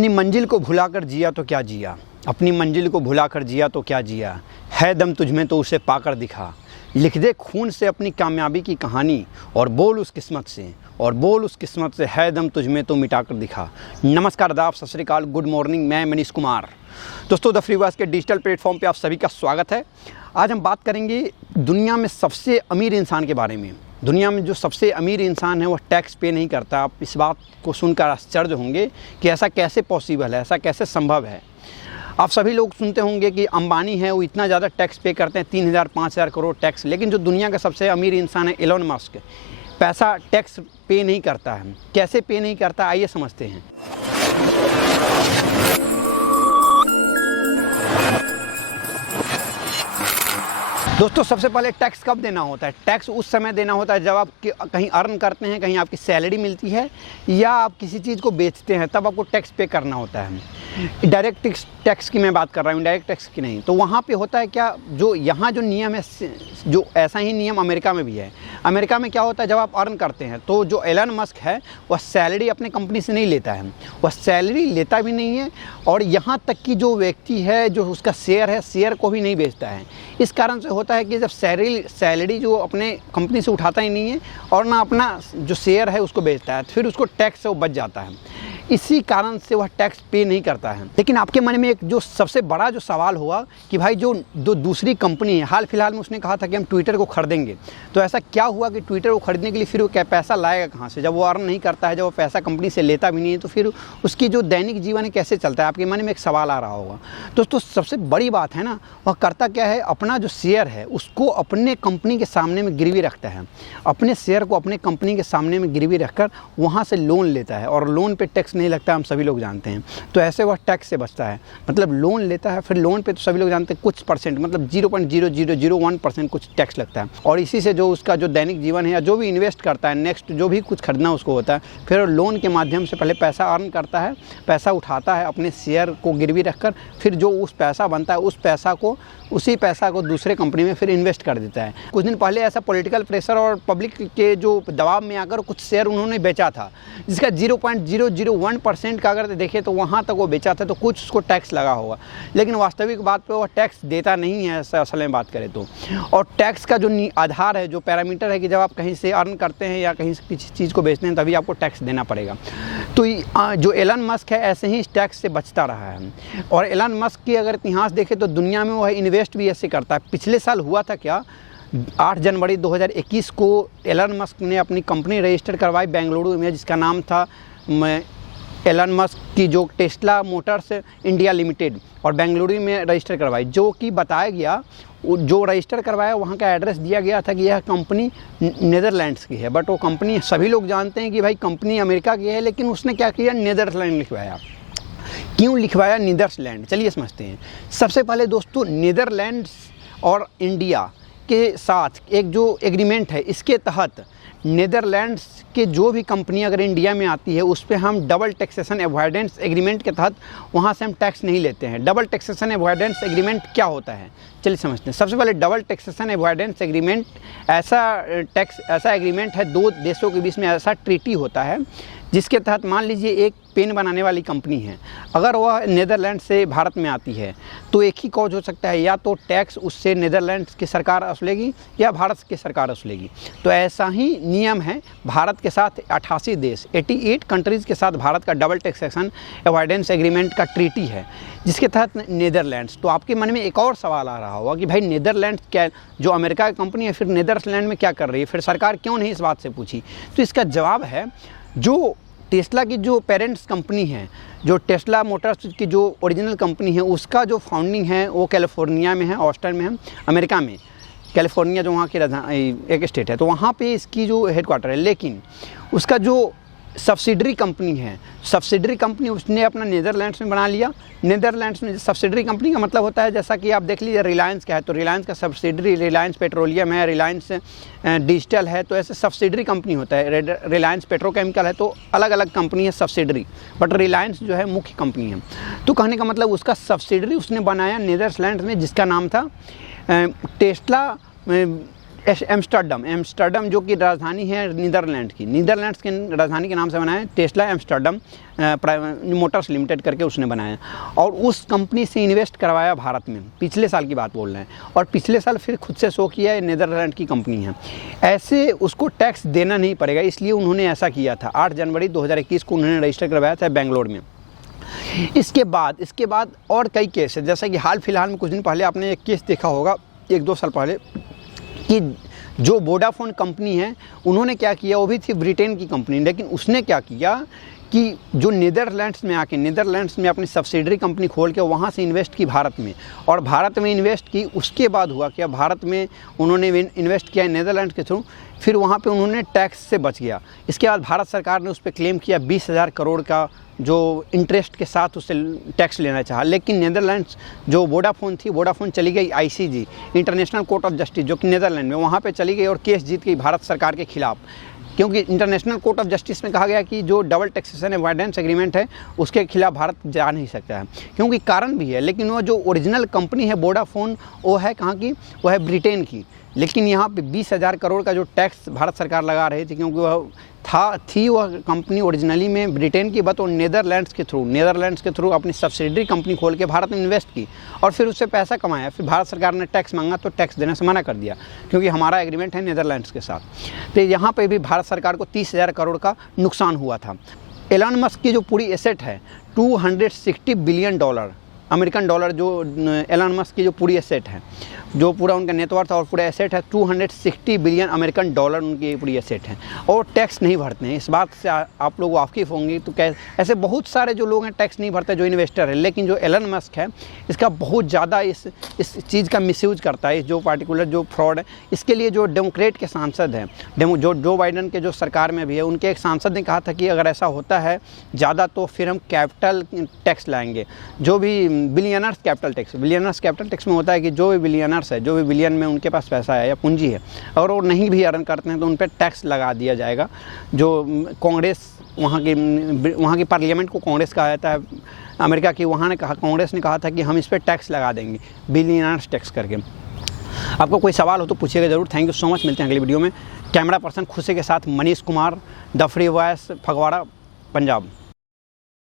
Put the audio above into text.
अपनी मंजिल को भुलाकर जिया तो क्या जिया, अपनी मंजिल को भुलाकर जिया तो क्या जिया, है दम तुझमें तो उसे पाकर दिखा। लिख दे खून से अपनी कामयाबी की कहानी और बोल उस किस्मत से, और बोल उस किस्मत से, है दम तुझमें तो मिटाकर दिखा। नमस्कार, आदाब, सत श्री अकाल, गुड मॉर्निंग। मैं मनीष कुमार। दोस्तों, द फ्री वॉइस के डिजिटल प्लेटफॉर्म पे आप सभी का स्वागत है। आज हम बात करेंगे दुनिया में सबसे अमीर इंसान के बारे में। दुनिया में जो सबसे अमीर इंसान है वह टैक्स पे नहीं करता। आप इस बात को सुनकर आश्चर्य होंगे कि ऐसा कैसे पॉसिबल है, ऐसा कैसे संभव है। आप सभी लोग सुनते होंगे कि अंबानी है, वो इतना ज़्यादा टैक्स पे करते हैं, 3000-5000 करोड़ टैक्स। लेकिन जो दुनिया का सबसे अमीर इंसान है एलन मस्क, पैसा टैक्स पे नहीं करता है। कैसे पे नहीं करता, आइए समझते हैं। दोस्तों, सबसे पहले टैक्स कब देना होता है? टैक्स उस समय देना होता है जब आप कहीं अर्न करते हैं, कहीं आपकी सैलरी मिलती है या आप किसी चीज़ को बेचते हैं, तब आपको टैक्स पे करना होता है। डायरेक्ट टैक्स की मैं बात कर रहा हूँ, डायरेक्ट टैक्स की नहीं। तो वहाँ पे होता है क्या, जो यहाँ जो नियम है, जो ऐसा ही नियम अमेरिका में भी है। अमेरिका में क्या होता है, जब आप अर्न करते हैं तो जो एलन मस्क है वह सैलरी अपने कंपनी से नहीं लेता है, वह सैलरी लेता भी नहीं है, और यहाँ तक कि जो व्यक्ति है जो उसका शेयर है, शेयर को भी नहीं बेचता है। इस कारण से होता है कि जब सैलरी जो अपने कंपनी से उठाता ही नहीं है और ना अपना जो शेयर है उसको बेचता है, फिर उसको टैक्स से वो बच जाता है। इसी कारण से वह टैक्स पे नहीं करता है। लेकिन आपके मन में एक जो सबसे बड़ा जो सवाल हुआ कि भाई जो दूसरी कंपनी है, हाल फिलहाल में उसने कहा था कि हम ट्विटर को खरीदेंगे, तो ऐसा क्या हुआ कि ट्विटर को खरीदने के लिए फिर वो क्या पैसा लाएगा कहाँ से? जब वो अर्न नहीं करता है, जब वो पैसा कंपनी से लेता भी नहीं है, तो फिर उसकी जो दैनिक जीवन है कैसे चलता है? आपके मन में एक सवाल आ रहा होगा। दोस्तों, सबसे बड़ी बात है ना, वह करता क्या है, अपना जो शेयर है उसको अपने कंपनी के सामने में गिरवी रखता है। अपने शेयर को अपने कंपनी के सामने में गिरवी रखकर वहाँ से लोन लेता है, और लोन पे टैक्स नहीं लगता, हम सभी लोग जानते हैं। तो ऐसे वह टैक्स से बचता है। मतलब लोन लेता है, फिर लोन पे तो सभी लोग जानते हैं कुछ परसेंट, मतलब 0.0001% कुछ टैक्स लगता है। और इसी से जो उसका जो दैनिक जीवन है या जो भी इन्वेस्ट करता है, नेक्स्ट जो भी कुछ खरीदना उसको होता है, फिर लोन के माध्यम से पहले पैसा अर्न करता है, पैसा उठाता है अपने शेयर को गिरवी रखकर, फिर जो उस पैसा बनता है उसी पैसा को दूसरे कंपनी में फिर इन्वेस्ट कर देता है। कुछ दिन पहले ऐसा पॉलिटिकल प्रेशर और पब्लिक के जो दबाव में आकर कुछ शेयर उन्होंने बेचा था, जिसका 0.001% का अगर देखें तो वहाँ तक वो बेचा था, तो कुछ उसको टैक्स लगा होगा। लेकिन वास्तविक बात पे वो टैक्स देता नहीं है, ऐसा असल में बात करें तो। और टैक्स का जो आधार है, जो पैरामीटर है कि जब आप कहीं से अर्न करते हैं या कहीं से किसी चीज़ को बेचते हैं, तभी आपको टैक्स देना पड़ेगा। तो जो एलन मस्क है ऐसे ही टैक्स से बचता रहा है। और एलन मस्क की अगर इतिहास देखें तो दुनिया में वह इन्वेस्ट भी ऐसे करता है। पिछले साल हुआ था क्या, 8 जनवरी 2021 को एलन मस्क ने अपनी कंपनी रजिस्टर करवाई बेंगलुरु में, जिसका नाम था एलन मस्क की जो टेस्ला मोटर्स इंडिया लिमिटेड, और बेंगलुरु में रजिस्टर करवाई। जो कि बताया गया, जो रजिस्टर करवाया वहाँ का एड्रेस दिया गया था कि यह कंपनी नीदरलैंड्स की है। बट वो कंपनी, सभी लोग जानते हैं कि भाई कंपनी अमेरिका की है, लेकिन उसने क्या किया, नीदरलैंड लिखवाया। क्यों लिखवाया नीदरलैंड? चलिए समझते हैं। सबसे पहले दोस्तों, नीदरलैंड्स और इंडिया के साथ एक जो एग्रीमेंट है, इसके तहत नीदरलैंड्स के जो भी कंपनी अगर इंडिया में आती है उस पर हम डबल टैक्सेशन अवॉइडेंस एग्रीमेंट के तहत वहाँ से हम टैक्स नहीं लेते हैं। डबल टैक्सेशन अवॉइडेंस एग्रीमेंट क्या होता है, चलिए समझते हैं। सबसे पहले डबल टैक्सेशन अवॉइडेंस एग्रीमेंट ऐसा एग्रीमेंट है, दो देशों के बीच में ऐसा ट्रीटी होता है जिसके तहत मान लीजिए एक पेन बनाने वाली कंपनी है, अगर वह नीदरलैंड से भारत में आती है तो एक ही कॉज हो सकता है, या तो टैक्स उससे नीदरलैंड की सरकार वसूलेगी या भारत की सरकार वसूलेगी। तो ऐसा ही नियम है भारत के साथ 88 देश, 88 कंट्रीज़ के साथ भारत का डबल टैक्सेशन अवॉइडेंस एग्रीमेंट का ट्रीटी है, जिसके तहत नीदरलैंड्स। तो आपके मन में एक और सवाल आ रहा होगा कि भाई नीदरलैंड क्या, जो अमेरिका की कंपनी है, फिर नीदरलैंड में क्या कर रही है, फिर सरकार क्यों नहीं इस बात से पूछी? तो इसका जवाब है, जो टेस्ला की जो पेरेंट्स कंपनी है, जो टेस्ला मोटर्स की जो ओरिजिनल कंपनी है, उसका जो फाउंडिंग है वो कैलिफोर्निया में है, ऑस्टन में है, अमेरिका में। कैलिफोर्निया जो वहाँ की एक स्टेट है, तो वहाँ पे इसकी जो हेडक्वार्टर है। लेकिन उसका जो सब्सिडरी कंपनी उसने अपना नीदरलैंड्स में बना लिया। नीदरलैंड्स में सब्सिडरी कंपनी का मतलब होता है, जैसा कि आप देख लीजिए रिलायंस का है, तो रिलायंस का सब्सिडरी रिलायंस पेट्रोलियम है, रिलायंस डिजिटल है, तो ऐसे सब्सिडरी कंपनी होता है। रिलायंस पेट्रोकेमिकल है, तो अलग अलग कंपनी है सब्सिडरी, बट रिलायंस जो है मुख्य कंपनी है। तो कहने का मतलब उसका सब्सिडरी उसने बनाया नीदरलैंड्स में, जिसका नाम था टेस्ला एम्स्टर्डम जो कि राजधानी है नीदरलैंड की, नीदरलैंड्स की राजधानी के नाम से बनाया। टेस्ला एम्स्टर्डम मोटर्स लिमिटेड करके उसने बनाया और उस कंपनी से इन्वेस्ट करवाया भारत में। पिछले साल की बात बोल रहे हैं और पिछले साल फिर खुद से शो किया ये नीदरलैंड की कंपनी है। ऐसे उसको टैक्स देना नहीं पड़ेगा, इसलिए उन्होंने ऐसा किया था। 8 जनवरी 2021 को उन्होंने रजिस्टर करवाया था बेंगलोर में। इसके बाद और कई केस है, जैसा कि हाल फिलहाल में कुछ दिन पहले आपने एक केस देखा होगा 1-2 साल पहले कि जो वोडाफोन कंपनी है उन्होंने क्या किया, वो भी थी ब्रिटेन की कंपनी, लेकिन उसने क्या किया कि जो नीदरलैंड्स में आके नीदरलैंड्स में अपनी सब्सिडरी कंपनी खोल के वहाँ से इन्वेस्ट की भारत में, और भारत में इन्वेस्ट की। उसके बाद हुआ क्या, भारत में उन्होंने इन्वेस्ट किया नीदरलैंड के थ्रू, फिर वहाँ पे उन्होंने टैक्स से बच गया। इसके बाद भारत सरकार ने उस पर क्लेम किया 20,000 करोड़ का जो इंटरेस्ट के साथ उससे टैक्स लेना चाहा, लेकिन नीदरलैंड्स जो वोडाफोन थी, वोडाफोन चली गई ICJ international court of justice जो कि नीदरलैंड में, वहाँ पे चली गई और केस जीत गई भारत सरकार के खिलाफ। क्योंकि इंटरनेशनल कोर्ट ऑफ जस्टिस में कहा गया कि जो डबल टैक्सेशन अवॉइडेंस एग्रीमेंट है उसके खिलाफ भारत जा नहीं सकता है, क्योंकि कारण भी है। लेकिन वो जो ओरिजिनल कंपनी है वोडाफोन, वो है कहाँ की, वो है ब्रिटेन की। लेकिन यहाँ पे 20,000 करोड़ का जो टैक्स भारत सरकार लगा रही थी, क्योंकि वह थी वह कंपनी ओरिजिनली में ब्रिटेन की, बट वो नीदरलैंड्स के थ्रू अपनी सब्सिडरी कंपनी खोल के भारत में इन्वेस्ट की और फिर उससे पैसा कमाया। फिर भारत सरकार ने टैक्स मांगा तो टैक्स देने से मना कर दिया, क्योंकि हमारा एग्रीमेंट है नीदरलैंड्स के साथ। तो यहाँ पे भी भारत सरकार को 30,000 करोड़ का नुकसान हुआ था। एलन मस्क की जो पूरी एसेट है $260 बिलियन अमेरिकन डॉलर, जो एलन मस्क की जो पूरी एसेट है, जो पूरा उनका नेटवर्थ और पूरा एसेट है, $260 बिलियन अमेरिकन डॉलर उनकी पूरी एसेट है, और टैक्स नहीं भरते हैं। इस बात से आप लोग वाकिफ़ होंगे। तो ऐसे बहुत सारे जो लोग हैं टैक्स नहीं भरते, जो इन्वेस्टर है। लेकिन जो एलन मस्क है इसका बहुत ज़्यादा इस चीज़ का मिसयूज करता है, जो पार्टिकुलर जो फ्रॉड है। इसके लिए जो डेमोक्रेट के सांसद हैं, जो बाइडन के जो सरकार में भी है, उनके एक सांसद ने कहा था कि अगर ऐसा होता है ज़्यादा तो फिर हम कैपिटल टैक्स लाएंगे, जो भी बिलियनर्स कैपिटल टैक्स में होता है कि जो भी बिलियनर्स है, जो भी बिलियन में उनके पास पैसा है या पूंजी है, और वो नहीं भी अर्न करते हैं तो उन पर टैक्स लगा दिया जाएगा। जो कांग्रेस वहाँ की पार्लियामेंट को कांग्रेस कहा जाता है अमेरिका की, कांग्रेस ने कहा था कि हम इस पर टैक्स लगा देंगे, बिलियनर्स टैक्स करके। आपको कोई सवाल हो तो पूछिएगा ज़रूर। Thank you so much. मिलते हैं अगली वीडियो में। कैमरा पर्सन खुशी के साथ Manish Kumar, the free voice, Phagwara, Punjab.